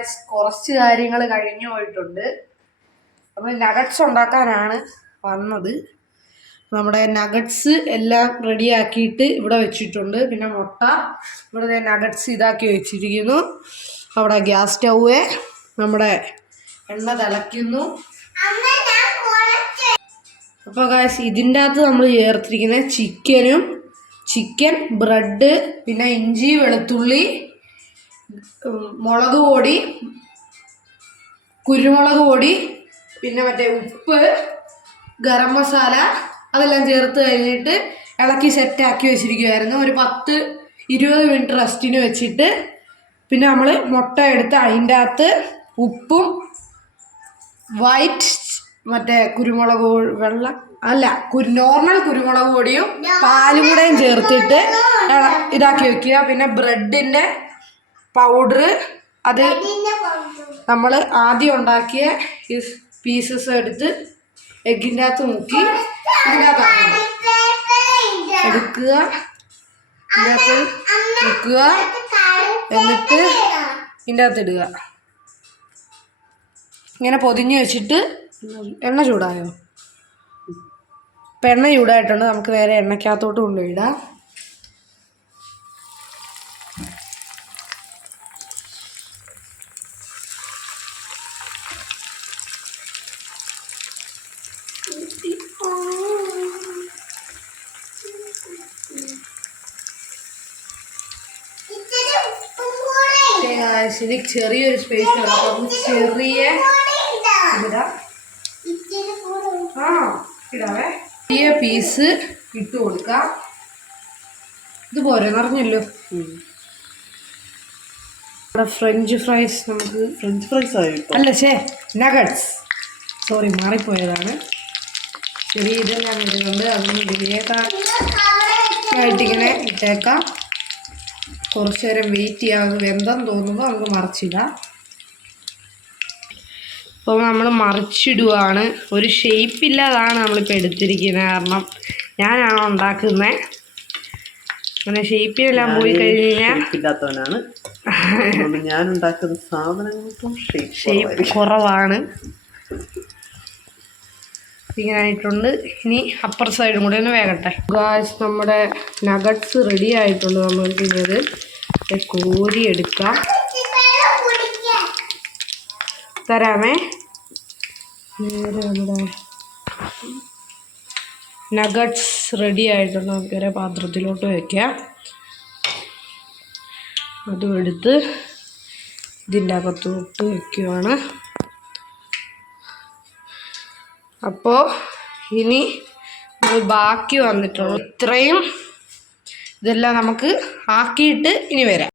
Guys കുറച്ച് കാര്യങ്ങൾ കഴിഞ്ഞു പോയിട്ടുണ്ട്. നമ്മൾ നഗറ്റ്സ് ഉണ്ടാക്കാനാണ് വന്നത്. നമ്മുടെ നഗറ്റ്സ് എല്ലാം റെഡിയാക്കിയിട്ട് ഇവിടെ വെച്ചിട്ടുണ്ട്. പിന്നെ മുട്ട ഇവിടെ നഗറ്റ്സ് ഇതാക്കി വെച്ചിരിക്കുന്നു. അവിടെ ഗ്യാസ് സ്റ്റൗവ് നമ്മുടെ എണ്ണ തിളയ്ക്കുന്നു. അപ്പോൾ ഗായ്സ് ഇതിന്റെ അകത്ത് നമ്മൾ ചേർത്തിരിക്കുന്ന ചിക്കനും ചിക്കൻ ബ്രെഡ് പിന്നെ ഇഞ്ചി വെളുത്തുള്ളി മുളക് പൊടി കുരുമുളക് പൊടി പിന്നെ മറ്റേ ഉപ്പ് ഗരം മസാല അതെല്ലാം ചേർത്ത് കഴിഞ്ഞിട്ട് ഇളക്കി സെറ്റാക്കി വെച്ചിരിക്കുമായിരുന്നു ഒരു പത്ത് ഇരുപത് മിനിറ്റ് റെസ്റ്റിന് വെച്ചിട്ട് പിന്നെ നമ്മൾ മുട്ട എടുത്ത് അതിന്റെ അകത്ത് ഉപ്പും വൈറ്റ് മറ്റേ കുരുമുളക് വെള്ള അല്ല കുരു നോർമൽ കുരുമുളക് പൊടിയും പാലും കൂടെയും ചേർത്തിട്ട് ഇതാക്കി വെക്കുക. പിന്നെ ബ്രെഡിന്റെ പൗഡർ അത് നമ്മൾ ആദ്യം ഉണ്ടാക്കിയ ഈ പീസസ് എടുത്ത് എഗ്ഗിന്റെ അകത്ത് മുക്കി ഇതിനകത്ത് എടുക്കുക ഇതിനകത്ത് മുക്കുക എന്നിട്ട് ഇതിന്റെ അകത്ത് ഇടുക. ഇങ്ങനെ പൊതിഞ്ഞ് വെച്ചിട്ട് എണ്ണ ചൂടായോ? ഇപ്പം എണ്ണ ചൂടായിട്ടുണ്ട് നമുക്ക് നേരെ എണ്ണയ്ക്കകത്തോട്ട് കൊണ്ടുപോയിടാം Okay ചെറിയൊരു സ്പേസ് അപ്പം ചെറിയ ഇടാം. ആ ഇടാവേ. ചെറിയ പീസ് ഇട്ട് കൊടുക്കാം. ഇത് പോരെ നിറഞ്ഞല്ലോ. ഫ്രഞ്ച് ഫ്രൈസ് നമുക്ക് ഫ്രഞ്ച് ഫ്രൈസ് ആയി അല്ല ഷേ നഗറ്റ്സ് സോറി മാറിപ്പോയതാണ്. ചെറിയ ഇതെല്ലാം വരുന്നുണ്ട് അതൊന്ന് ഇങ്ങനെ ഇട്ടേക്കാം. കുറച്ച് നേരം വെയിറ്റ് ചെയ്യാം വെന്തം വെന്തെന്ന് തോന്നുമ്പോൾ നമുക്ക് മറിച്ചിടാം. അപ്പോൾ നമ്മൾ മറിച്ചിടുവാണ്. ഒരു ഷേപ്പില്ലാതാണ് നമ്മളിപ്പോൾ എടുത്തിരിക്കുന്നത് കാരണം ഞാനാണ് ഉണ്ടാക്കുന്നത് അങ്ങനെ ഷേപ്പിനെല്ലാം പോയി കഴിഞ്ഞ് കഴിഞ്ഞാൽ ഞാൻ ഉണ്ടാക്കുന്ന സാധനങ്ങൾക്കും ഷേപ്പ് കുറവാണ്. ഇങ്ങനെ ആയിട്ടുണ്ട് ഇനി അപ്പർ സൈഡും കൂടെ ഒന്ന് വേകട്ടെ. ഗാസ് നമ്മുടെ നഗറ്റ്സ് റെഡി ആയിട്ടുണ്ട് നമ്മൾക്ക് ഇത് കോരി എടുക്കാം. തരാമേ. നേരെ നമ്മുടെ നഗറ്റ്സ് റെഡി ആയിട്ടുണ്ട് നമുക്ക് ഒരു പാത്രത്തിലോട്ട് വയ്ക്കാം അതും എടുത്ത് ഇതിന്റെ അകത്തോട്ട് വയ്ക്കുവാണ് അപ്പോൾ ഇനി ബാക്കി വന്നിട്ടുള്ളൂ. ഇത്രയും ഇതെല്ലാം നമുക്ക് ആക്കിയിട്ട് ഇനി വരാം.